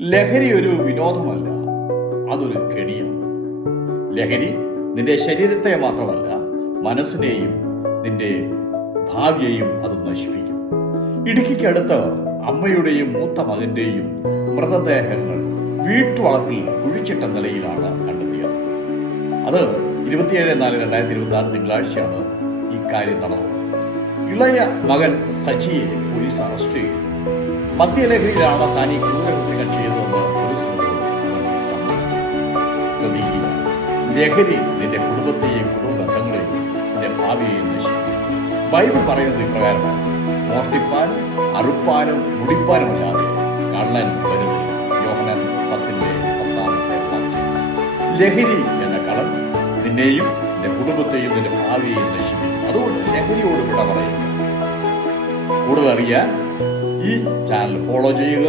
ലഹരി ഒരു വിനോദമല്ല, അതൊരു കെണിയാണ്. ലഹരി നിന്റെ ശരീരത്തെ മാത്രമല്ല, മനസ്സിനെയും നിന്റെ ഭാവിയെയും അത് നശിപ്പിക്കും. ഇടുക്കിക്കടുത്ത് അമ്മയുടെയും മൂത്ത മകന്റെയും മൃതദേഹങ്ങൾ വീട്ടുവളപ്പിൽ കുഴിച്ചിട്ട നിലയിലാണ് കണ്ടെത്തിയത്. അത് 27/4/2026 തിങ്കളാഴ്ചയാണ് ഈ കാര്യം നടന്നത്. ഇളയ മകൻ സജിയെ പോലീസ് അറസ്റ്റ് ചെയ്തു. മദ്യലഹരിയിലാണ് താൻ ഈ ക്രൂരകൃത്യങ്ങൾ ചെയ്തതെന്ന് പോലീസിനോട് സമ്മതിച്ചു. ശ്രദ്ധിക്കുക, ലഹരി നിന്റെ കുടുംബത്തെയും കുടുംബബന്ധങ്ങളെയും നിന്റെ ഭാവിയെയും നശിപ്പിക്കും. ബൈബിൾ പറയുന്നത് ഇപ്രകാരമാണ്: മോഷ്ടിപ്പാനും അറുപ്പാനും മുടിപ്പാനുമല്ലാതെ കള്ളൻ വരുന്നില്ല. യോഹന്നാൻ 10:10. ലഹരി എന്ന കള്ളൻ നിന്നെയും നിന്റെ കുടുംബത്തെയും നിന്റെ ഭാവിയെയും നശിപ്പിക്കും. അതുകൊണ്ട് ലഹരിയോട് വിട പറയുക. കൂടുതൽ അറിയാൻ ഈ ചാനൽ ഫോളോ ചെയ്യുക.